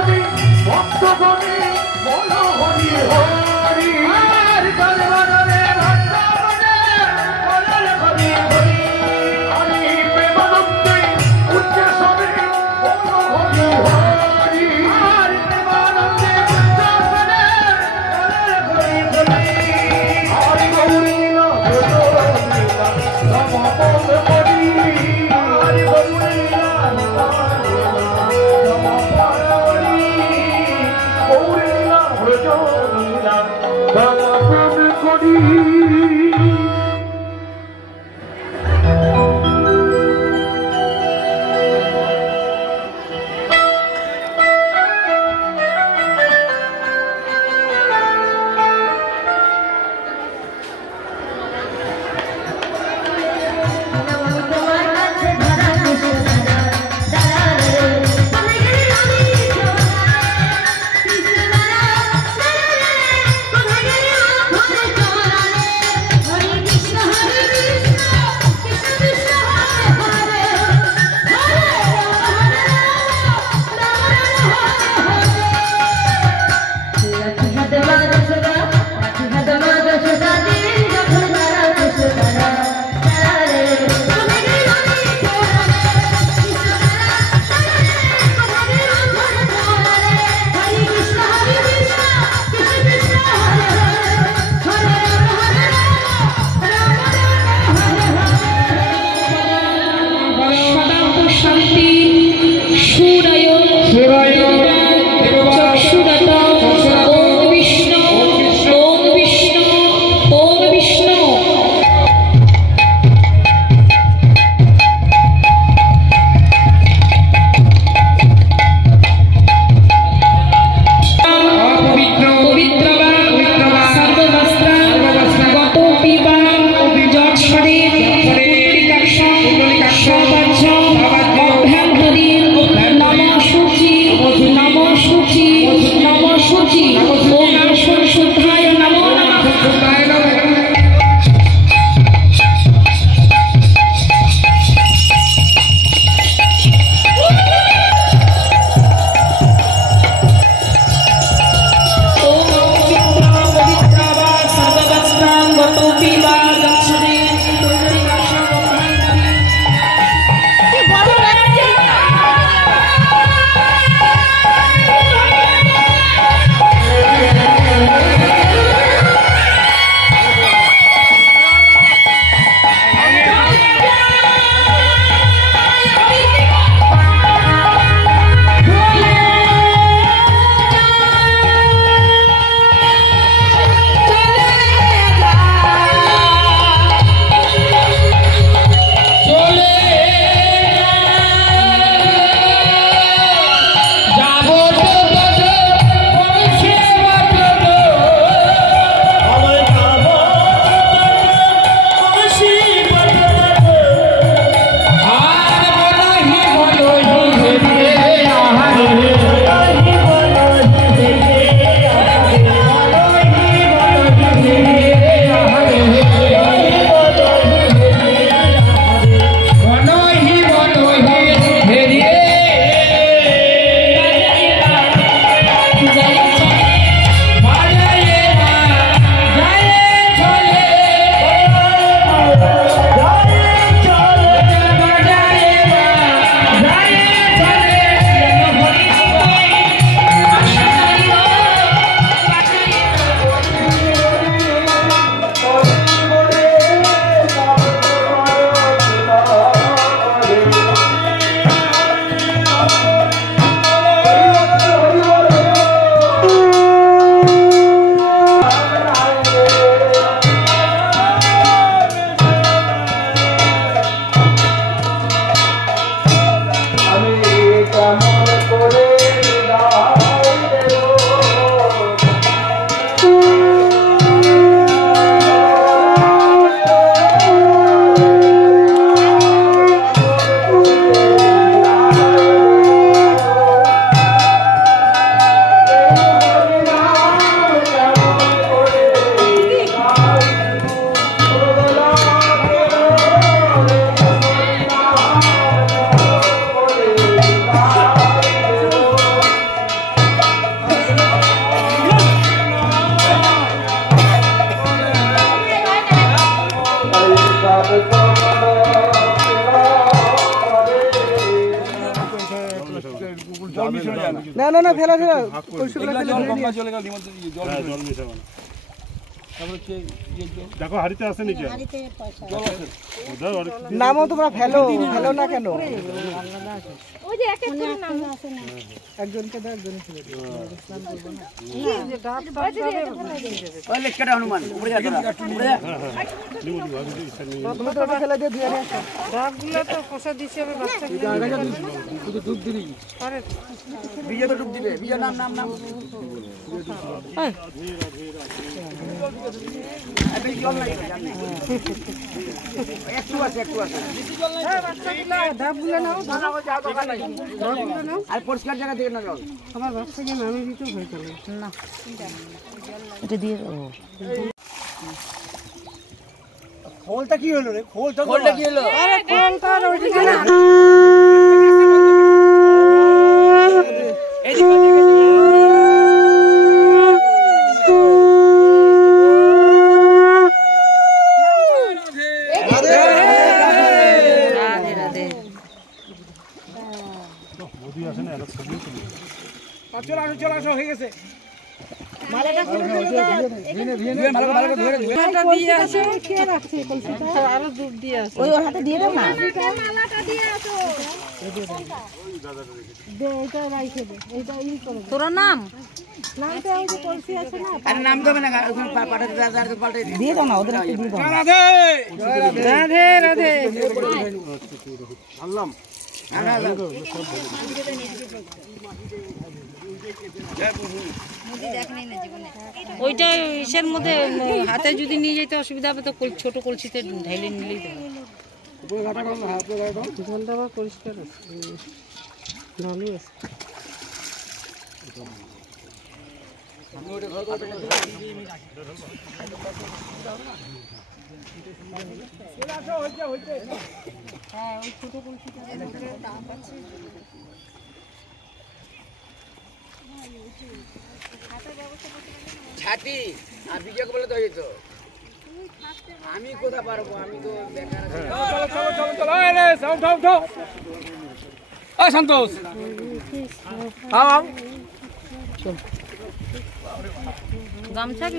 তুমি ভক্তগণে বলো হরি হরি আর দরবারে ভক্তগণে বলো হরি হরি হরি প্রেমানন্দে উচ্চ স্বরে বলো হরি হরি আর প্রেমানন্দে উচ্চ স্বরে বলো হরি হরি হরি গৌরী লীলা রমাপদ হরি হরি গৌরী লীলা রমাপদ হরি গৌরী লীলা ব্রজ লীলা না না না ফেলা ফেলা গঙ্গা চলে গেল জল মিশাবো না। তারপরে দেখো হাড়িতে আছে নাকি জল আছে নামও তোমরা ফেলো ফেলো না কেন ওই যে এক এক করে নাম আছে না একজনকে দাও একজনকে ফেলে দিও ওই লেখটা হনুমান উপরে যা তোরা উপরে যা তুমি তো ওটা ফেলে দিয়ে দিয়ে আসো ডাবগুলো তো পোষা দিছে হবে বাচ্চাকে শুধু দুধ দিবি আরে বিজে তো ডুব দিবে বিজে নাম নাম নাম এই জল নাই একটু আছে বাচ্চাগুলো ডাবগুলো নাও ডাবগুলো নাও আর পরিষ্কার জায়গা থেকে না জল আমার বাচ্চাকে নামিয়ে দিতে হয়ে গেল না এটা দিয়ে দাও খোলটা কি হলো রে খোলটা কি হলো আরে কোনটা ওইদিকে না চলে আসো হয়ে গেছে মালাটা খুলে এটা দিয়ে আসো কে রাখছে কলসিটা আরো দুধ দিয়ে আসো ওই হাতে দিয়ে দাও না মালাটা দিয়ে আসো দে এটা রাইখে দে এটা ই করে তোর নাম নামটা ওই যে কলসি আছে না আরে নাম দেবে না ওখানে পাঠাতে দাও আর পাল্টে দিয়ে দাও না ওদের একটু দিয়ে দাও রাধে রাধে রাধে আল্লাহ ওইটা ইসের মধ্যে হাতে যদি নিয়ে যেতে অসুবিধা হবে তো ছোট কলসিতে ঢাইলে নিলেই তো জলটা আবার পরিষ্কার আছে ভালো আছে ছাতি আর বিজয়কে বলে তো যেত আমি কোথা পারবো আমি তো বেকার আছি চলো এই রে সাউন্ড সাউন্ড এই সন্তোষ গামছা কি